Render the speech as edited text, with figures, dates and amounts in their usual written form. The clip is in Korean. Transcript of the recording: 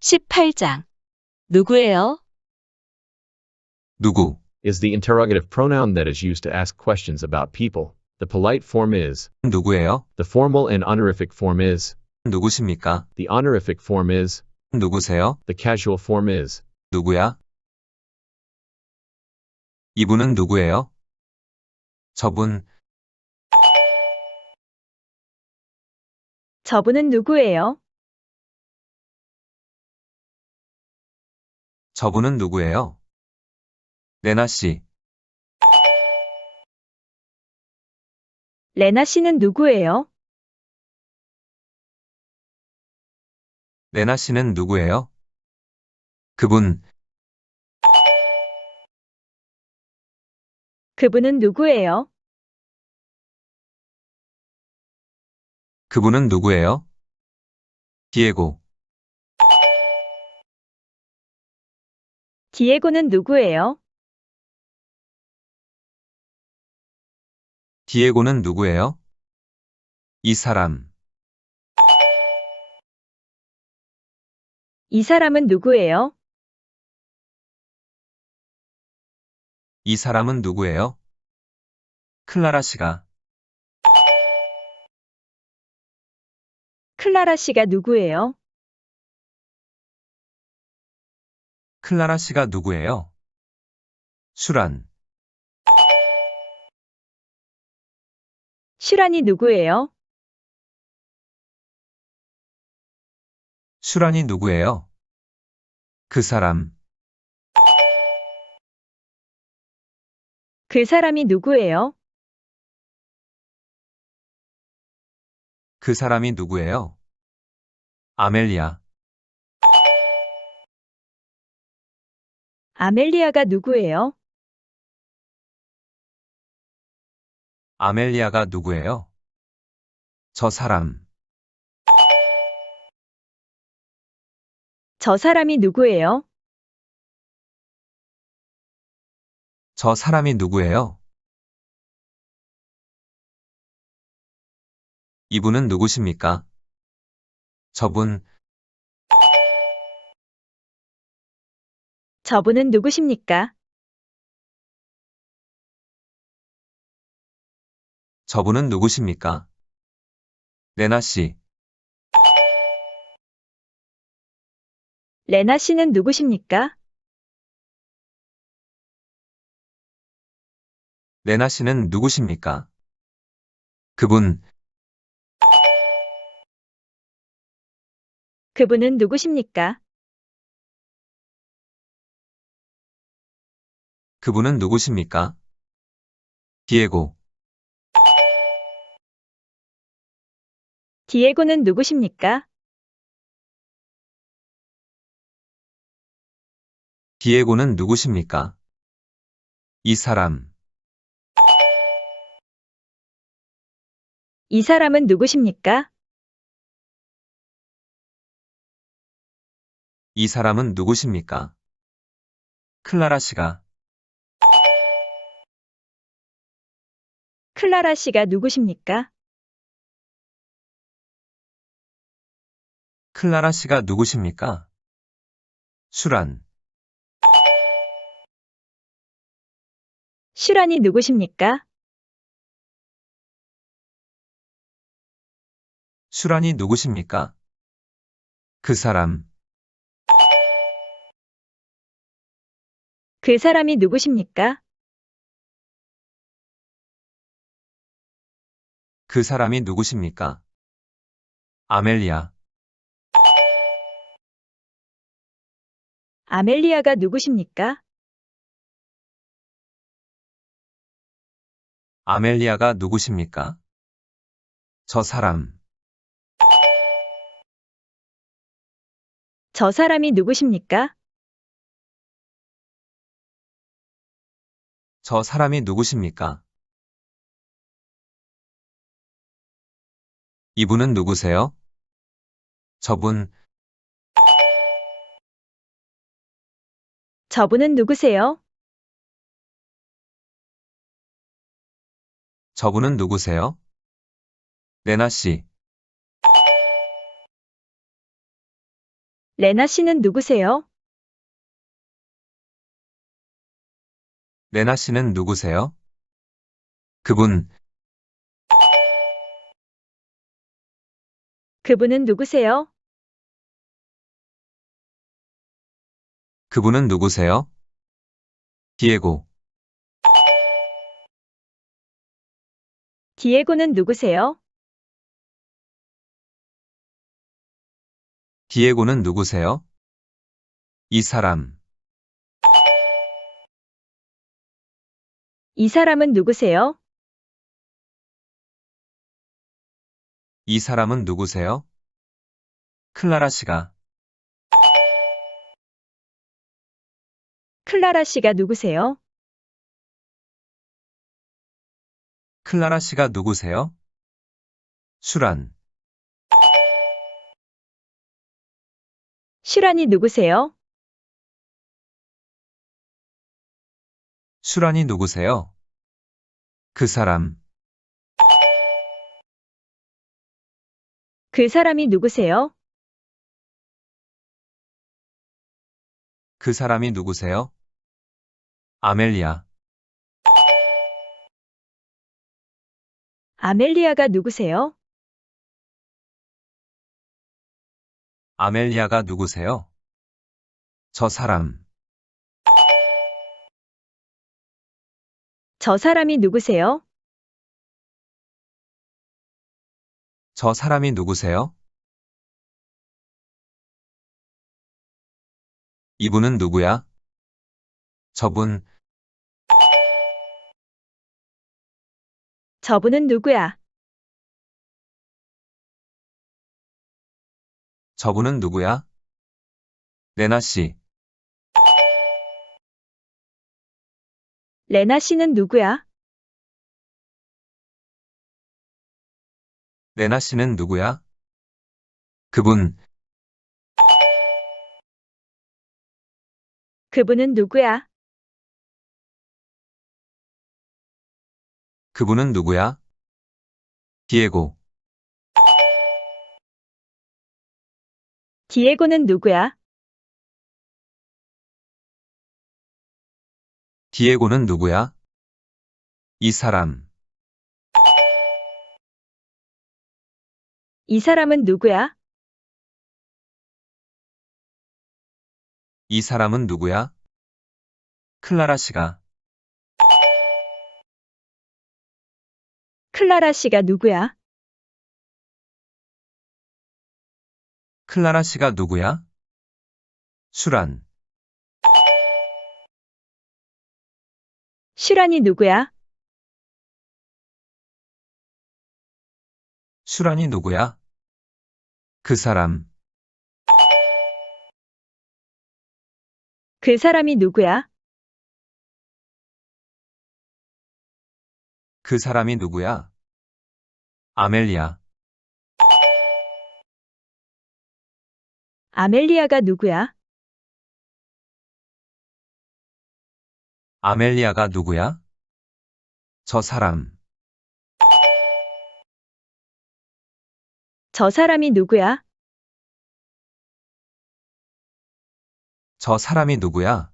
18장. 누구예요? 누구, is the interrogative pronoun that is used to ask questions about people. The polite form is, 누구예요? the formal and honorific form is, 누구십니까? the honorific form is, 누구세요? the casual form is, 누구야? 이분은 누구예요? 저분, 저분은 누구예요? 저분은 누구예요? 레나 씨, 레나 씨는 누구예요? 레나 씨는 누구예요? 그분, 그분은 누구예요? 그분은 누구예요? 디에고, 디에고는 누구예요? 디에고는 누구예요? 이 사람, 이 사람은 누구예요? 이 사람은 누구예요? 클라라 씨가, 클라라 씨가 누구예요? 클라라 씨가 누구예요? 슈란, 슈란이 누구예요? 슈란이 누구예요? 그 사람, 그 사람이 누구예요? 그 사람이 누구예요? 아멜리아, 아멜리아가 누구예요? 아멜리아가 누구예요? 저 사람, 저 사람이 누구예요? 저 사람이 누구예요? 이분은 누구십니까? 저분, 저분은 누구십니까? 저분은 누구십니까? 레나 씨, 레나 씨는 누구십니까? 레나 씨는 누구십니까? 그분, 그분은 누구십니까? 그분은 누구십니까? 디에고, 디에고는 누구십니까? 디에고는 누구십니까? 이 사람, 이 사람은 누구십니까? 이 사람은 누구십니까? 클라라 씨가, 클라라 씨가 누구십니까? 클라라 씨가 누구십니까? 슈란, 슈란이 누구십니까? 슈란이 누구십니까? 그 사람, 그 사람이 누구십니까? 그 사람이 누구십니까? 아멜리아, 아멜리아가 누구십니까? 아멜리아가 누구십니까? 저 사람, 저 사람이 누구십니까? 저 사람이 누구십니까? 이분은 누구세요? 저분, 저분은 누구세요? 저분은 누구세요? 레나 씨, 레나 씨는 누구세요? 레나 씨는 누구세요? 그분은 누구세요? 누구세요? 디에고, 디에고는 누구세요? 디에고는 누구세요? 이 사람, 이 사람은 누구세요? 이 사람은 누구세요? 클라라 씨가, 클라라 씨가 누구세요? 클라라 씨가 누구세요? 슈란, 슈란이 누구세요? 슈란이 누구세요? 그 사람, 그 사람이 누구세요? 그 사람이 누구세요? 아멜리아, 아멜리아가 누구세요? 아멜리아가 누구세요? 저 사람, 저 사람이 누구세요? 저 사람이 누구세요? 이분은 누구야? 저분, 저분은 누구야? 저분은 누구야? 레나 씨, 레나 씨는 누구야? 레나 씨는 누구야? 그분은 누구야? 누구야? 디에고, 디에고는 누구야? 디에고는 누구야? 이 사람, 이 사람은 누구야? 이 사람은 누구야? 클라라 씨가, 클라라 씨가 누구야? 클라라 씨가 누구야? 슈란, 슈란이 누구야? 슈란이 누구야? 그 사람, 그 사람이 누구야? 그 사람이 누구야? 아멜리아, 아멜리아가 누구야? 아멜리아가 누구야? 저 사람, 저 사람이 누구야? 저 사람이 누구야?